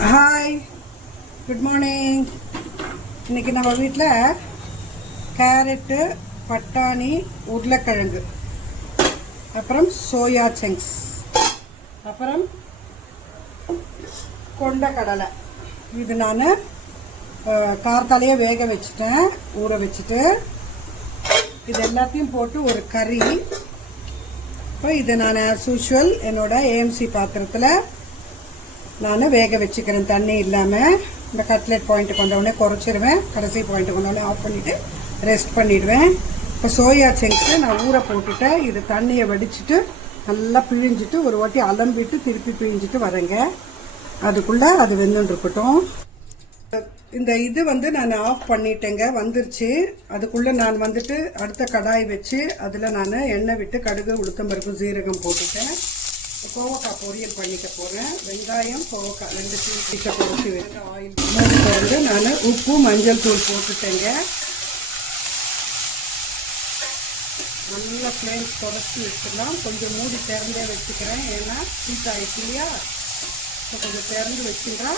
Hi, good morning. இன்றைக்கி நம்ம வீட்டில் கேரட்டு, பட்டாணி, உருளைக்கிழங்கு, அப்புறம் சோயா சங்க்ஸ், அப்புறம் கொண்டக்கடலை, இது நான் கார்த்தாலேயே வேக வச்சுட்டேன், ஊற வச்சுட்டு. இது எல்லாத்தையும் போட்டு ஒரு கறி. இப்போ இதை நான் ஆஸ் யூஷுவல் என்னோடய ஏஎம்சி பாத்திரத்தில் நான் வேக வச்சுக்கிறேன், தண்ணி இல்லாமல். இந்த கட்லெட் பாயிண்ட்டு கொண்டவுடனே குறைச்சிடுவேன், கடைசி பாயிண்ட்டு கொண்டவுடனே ஆஃப் பண்ணிவிட்டு ரெஸ்ட் பண்ணிவிடுவேன். இப்போ சோயா சங்க்ஸை நான் ஊற போட்டுட்டேன். இது தண்ணியை வடிச்சிட்டு நல்லா பிழிஞ்சிட்டு ஒரு வாட்டி அலம்பிட்டு திருப்பி பிழிஞ்சிட்டு வரேங்க. அதுக்குள்ளே அது வெந்துன்னு இருக்கட்டும். இந்த இது நான் ஆஃப் பண்ணிட்டேங்க, வந்துருச்சு. அதுக்குள்ளே நான் அடுத்த கடாய் வச்சு அதில் நான் எண்ணெய் விட்டு கடுகு, உளுத்தம்பருப்பு, சீரகம் போட்டுட்டேன். கோவக்காய் பொரியல் பண்ணிக்க போகிறேன். வெங்காயம், கோவக்காய் ரெண்டு பீஸை பொறிச்சு வச்சு ஆயில் மூடி நான் உப்பு, மஞ்சள் தூள் போட்டுட்டேங்க. நல்லா ஃப்ளேம்ஸ் குறைச்சி வச்சுக்கலாம். கொஞ்சம் மூடி திறந்தே வச்சுக்கிறேன், ஏன்னா ஹீட் ஆகிடுச்சு இல்லையா. இப்போ கொஞ்சம் திறந்து வச்சுட்டா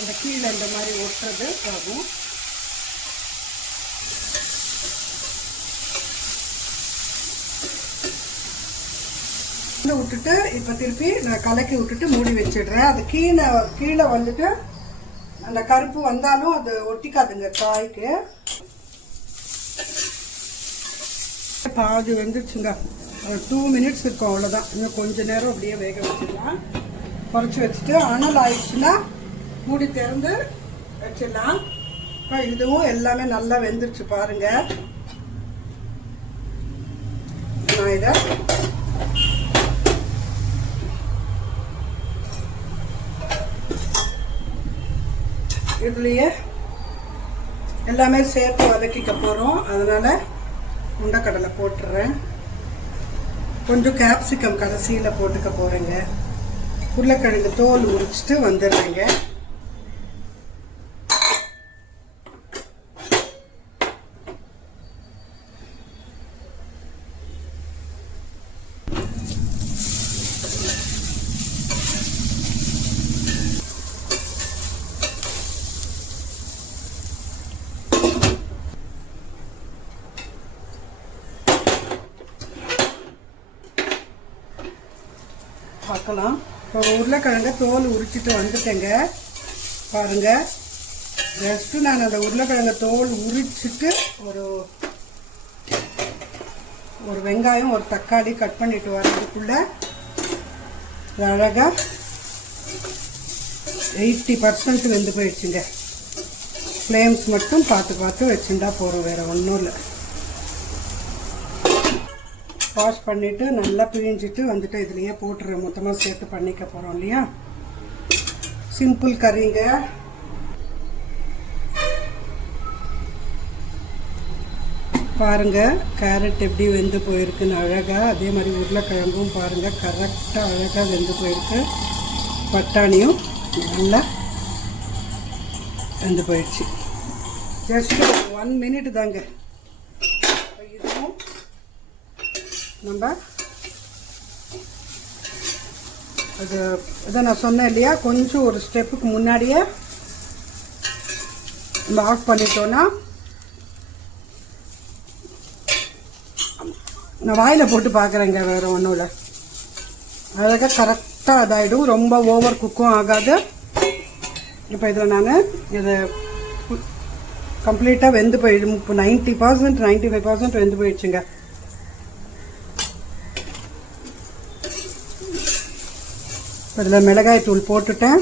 அந்த கீழே இந்த மாதிரி ஒட்டுறது ஆகும். விட்டுட்டு இப்போ திருப்பி நான் கலக்கி விட்டுட்டு மூடி வச்சிடுறேன். அது கீழே அந்த கருப்பு வந்தாலும் அது ஒட்டிக்காதுங்க காய்க்கு. பாதி வெந்துச்சுங்க, 2 மினிட்ஸ் இருக்கும், அவ்வளோதான். இன்னும் கொஞ்ச நேரம் அப்படியே வேக வச்சிடலாம். குறைச்சி வச்சுட்டு அனல் ஆயிடுச்சுன்னா மூடி திறந்து வச்சிடலாம். இப்போ இதுவும் எல்லாமே நல்லா வெந்துருச்சு பாருங்க. நான் இதை இதுலேயே எல்லாமே சேர்த்து வதக்கிக்க போகிறோம். அதனால் உண்டக்கடலை போட்டுடுறேன். கொஞ்சம் கேப்சிகம் கடைசியில் போட்டுக்க போகிறேங்க. உருளைக்கிழங்கு தோல் உரிச்சிட்டு வந்துடுறேங்க. பார்க்கலாம். இப்போ உருளைக்கிழங்க தோல் உரிச்சிட்டு வந்துட்டேங்க பாருங்க. ஜஸ்ட்டு நான் அந்த உருளைக்கிழங்க தோல் உரிச்சிட்டு ஒரு வெங்காயம், ஒரு தக்காளி கட் பண்ணிட்டு வர்றதுக்குள்ள அழகாக 80% வெந்து போயிடுச்சுங்க. ஃப்ளேம்ஸ் மட்டும் பார்த்து வச்சுட்டா போகிறோம், வேறு ஒன்றும் இல்லை. வாஷ் பண்ணிவிட்டு நல்லா பிழிஞ்சிட்டு வந்துட்டு இதுலேயே போட்டுறேன். மொத்தமாக சேர்த்து பண்ணிக்க போகிறோம் இல்லையா. சிம்பிள் கறிங்க. பாருங்கள் கேரட் எப்படி வெந்து போயிருக்குன்னு அழகாக. அதே மாதிரி உருளைக்கிழங்கும் பாருங்கள் கரெக்டாக அழகாக வெந்து போயிருக்கு. பட்டாணியும் நல்லா வெந்து போயிடுச்சு. ஜஸ்ட் 1 மினிட் தாங்க. இதுவும் நம்ம இதை நான் சொன்னேன் இல்லையா, கொஞ்சம் ஒரு ஸ்டெப்புக்கு முன்னாடியே நம்ம ஆஃப் பண்ணிட்டோன்னா நான் வாயில் போட்டு பார்க்குறேங்க, வேறு ஒன்றும் இல்லை. அழகாக கரெக்டாக அதாயிடும், ரொம்ப ஓவர் குக்கும் ஆகாது. இப்போ இதில் நான் இதை கம்ப்ளீட்டாக வெந்து போயிடும். இப்போ 90% 95% வெந்து போயிடுச்சுங்க. அதில் மிளகாய் தூள் போட்டுட்டேன்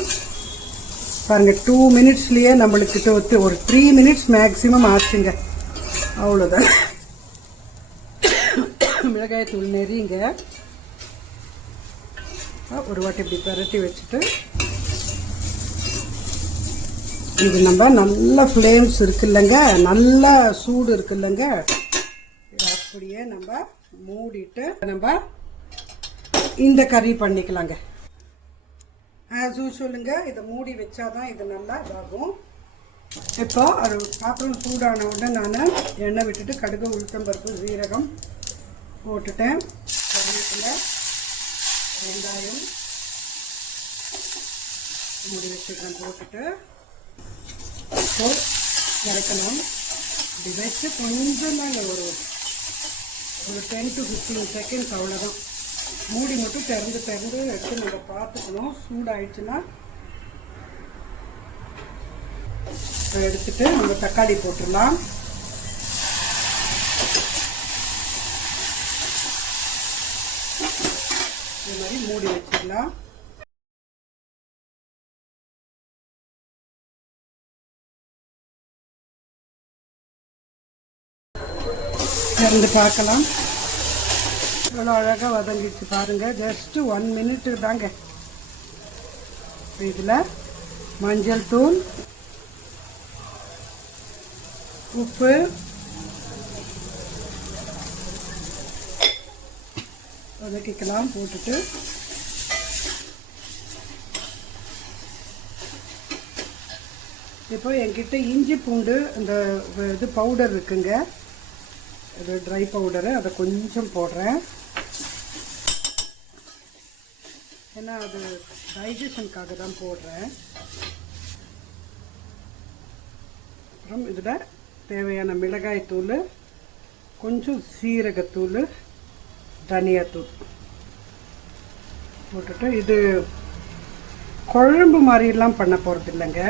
பாருங்கள். 2 மினிட்ஸ்லேயே நம்மளுக்கு ஒரு 3 மினிட்ஸ் மேக்ஸிமம் ஆச்சுங்க, அவ்வளோதான். மிளகாய் தூள் நெறிங்க. ஒரு வாட்டி இப்படி பரட்டி வச்சுட்டு இது நம்ம நல்ல ஃப்ளேம்ஸ் இருக்குல்லங்க, நல்ல சூடு இருக்குல்லங்க, அப்படியே நம்ம மூடிட்டு நம்ம இந்த கறி பண்ணிக்கலாங்க. ஆஸ் யூஷுவலுங்க, இதை மூடி வச்சாதான் இது நல்லா இதாகும். இப்போ அது பாத்திரம் சூடான உடனே நான் எண்ணெய் விட்டுட்டு கடுகு, உளுத்தம்பருப்பு, சீரகம் போட்டுட்டேன். கருவேப்பிலை, வெங்காயம், மூடி வச்சுக்கலாம். போட்டுட்டு இப்போ இறக்கணும். இப்படி வச்சு கொஞ்சம் தான் ஒரு 10 to 15 செகண்ட்ஸ் அவ்வளோதான். மூடி மட்டும் திறந்து வச்சு நம்ம பார்த்துக்கணும். சூடாயிடுச்சுன்னா எடுத்துட்டு நம்ம தக்காளி போட்டுடலாம். இது மாதிரி மூடி வச்சிடலாம். திறந்து பார்க்கலாம். இவ்வளோ அழகாக வதங்கிடுச்சு பாருங்கள். ஜஸ்ட்டு 1 minute தாங்க. இதில் மஞ்சள் தூள், உப்பு, வதக்கிக்கலாம். போட்டுட்டு இப்போ என்கிட்ட இஞ்சி பூண்டு இந்த இது பவுடர் இருக்குங்க. இது ட்ரை பவுடரு, அதை கொஞ்சம் போடுறேன். ஏன்னா அது டைஜஷனுக்காக தான் போடுறேன். அப்புறம் இதில் தேவையான மிளகாய் தூள், கொஞ்சம் சீரகத்தூள், தனியாத்தூள் போட்டுட்டு, இது குழம்பு மாதிரிலாம் பண்ண போகிறது இல்லைங்க.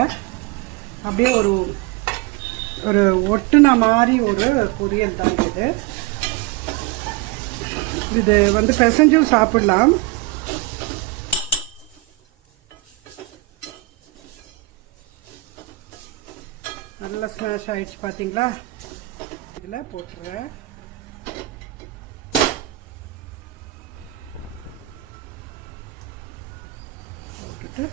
அப்படியே ஒரு ஒட்டுன மாதிரி ஒரு பொரியல் தான் இது. இது வந்து பிசைஞ்சும் சாப்பிடலாம். நல்லா ஸ்மாஷ் ஆயிடுச்சு பார்த்தீங்களா. இதில் போட்டுறேன். போட்டுட்டு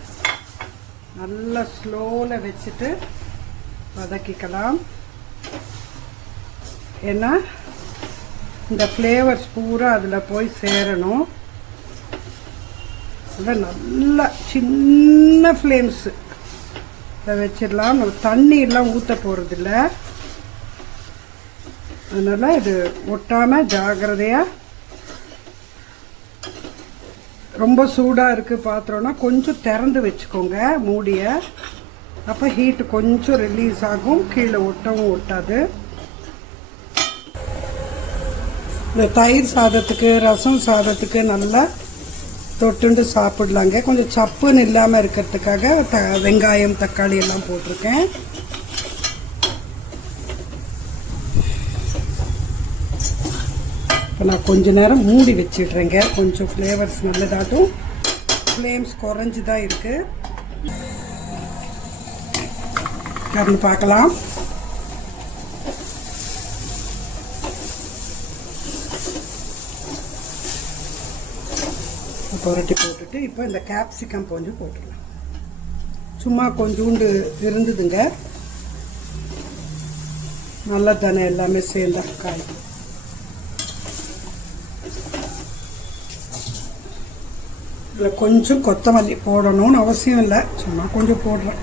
நல்லா ஸ்லோவில் வச்சுட்டு வதக்கிக்கலாம். ஏன்னா இந்த ஃப்ளேவர்ஸ் பூரா அதில் போய் சேரணும். அதில் நல்லா சின்ன ஃப்ளேம்ஸு அதை வச்சிடலாம். தண்ணியெல்லாம் ஊற்ற போகிறதில்ல. அதனால் இது ஒட்டாமல் ஜாகிரதையாக. ரொம்ப சூடாக இருக்குது பாத்திரம்னா கொஞ்சம் திறந்து வச்சுக்கோங்க மூடியை. அப்போ ஹீட்டு கொஞ்சம் ரிலீஸ் ஆகும், கீழே ஒட்டவும் ஒட்டாது. இந்த தயிர் சாதத்துக்கு, ரசம் சாதத்துக்கு நல்லா தொட்டுண்டு சாப்பிடலாங்க. கொஞ்சம் சப்புன்னு இல்லாமல் இருக்கிறதுக்காக வெங்காயம், தக்காளி எல்லாம் போட்டிருக்கேன். இப்போ நான் கொஞ்ச நேரம் மூடி வச்சிடுறேங்க. கொஞ்சம் ஃப்ளேவர்ஸ் நல்லதாட்டும். ஃப்ளேம்ஸ் குறைஞ்சி தான் இருக்குது. திறந்து பார்க்கலாம். புரட்டி போட்டுட்டு இப்போ இந்த கேப்சிகம் கொஞ்சம் போட்டுடலாம். சும்மா கொஞ்சோண்டு இருந்ததுங்க. நல்லா தானே எல்லாமே சேர்ந்தா காய். இதில் கொஞ்சம் கொத்தமல்லி போடணும்னு அவசியம் இல்லை, சும்மா கொஞ்சம் போடுறேன்.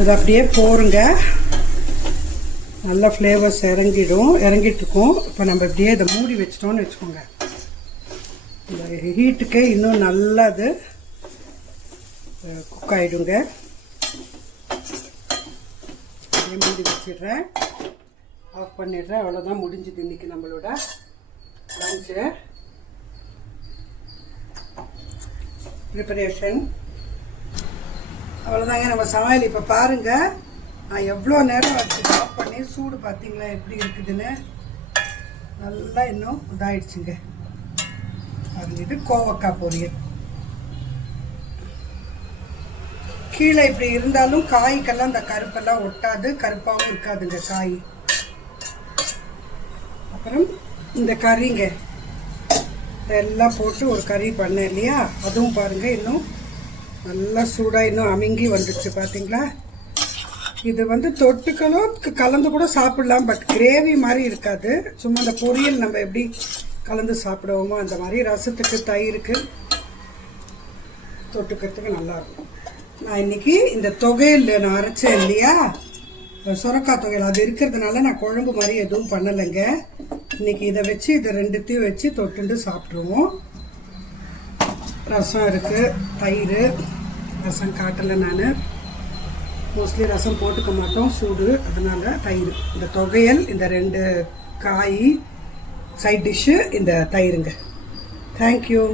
இது அப்படியே போருங்க. நல்லா ஃப்ளேவர்ஸ் இறங்கிட்டுருக்கும். இப்போ நம்ம இப்படியே இதை மூடி வச்சிட்டோம்னு வச்சுக்கோங்க. இந்த ஹீட்டுக்கே இன்னும் நல்லா அது குக் ஆகிடுங்க. மூடி வச்சிடுறேன், ஆஃப் பண்ணிடுறேன். அவ்வளோதான், முடிஞ்சுது இன்றைக்கி நம்மளோட லஞ்சு ப்ரிப்பரேஷன். அவ்வளோதாங்க நம்ம சமையல். இப்போ பாருங்கள், நான் எவ்வளோ நேரம் வச்சு ஆஃப் பண்ணி சூடு பார்த்தீங்களா எப்படி இருக்குதுன்னு. நல்லா இன்னும் இதாகிடுச்சுங்க. அது இது கோவக்காய் பொரியல். கீழே இப்படி இருந்தாலும் காய்க்கெல்லாம் இந்த கருப்பெல்லாம் ஒட்டாது, கருப்பாகவும் இருக்காதுங்க காய். அப்புறம் இந்த கறிங்க இதெல்லாம் போட்டு ஒரு கறி பண்ணேன் இல்லையா, அதுவும் பாருங்கள் இன்னும் நல்லா சூடாக இன்னும் அமுங்கி வந்துடுச்சு பார்த்தீங்களா. இது வந்து தொட்டுக்களும் கலந்து கூட சாப்பிடலாம், பட் கிரேவி மாதிரி இருக்காது. சும்மா அந்த பொரியல் நம்ம எப்படி கலந்து சாப்பிடுவோமோ அந்த மாதிரி. ரசத்துக்கு, தயிருக்கு தொட்டுக்கிறதுக்கு நல்லாயிருக்கும். நான் இன்னைக்கு இந்த தொகையில் நான் அரைச்சேன் இல்லையா, சுரக்காய் தொகையில், அது இருக்கிறதுனால நான் குழம்பு மாதிரி எதுவும் பண்ணலைங்க. இன்னைக்கு இதை வச்சு இதை ரெண்டுத்தையும் வச்சு தொட்டுண்டு சாப்பிட்ருவோம். ரசம் இருக்குது, தயிர். ரசம் காட்டலை நான், மோஸ்ட்லி ரசம் போட்டுக்க மாட்டோம் சூடு, அதனால் தயிர். இந்த தொகையல், இந்த 2 காய் சைட் டிஷ்ஷு, இந்த தயிருங்க. தேங்க்யூ.